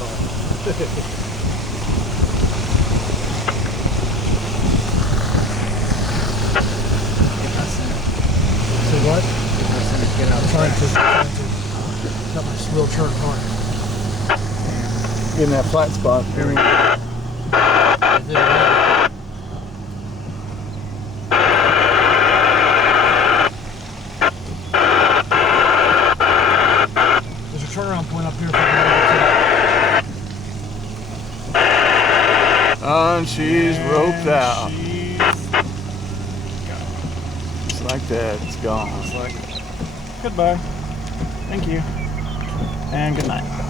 See what? Get out. Trying to got my wheel turned hard. Get in that flat spot. Here we go. There's a turnaround point up here for And she's roped out. Just like that, it's gone. It's like, goodbye. Thank you. And good night.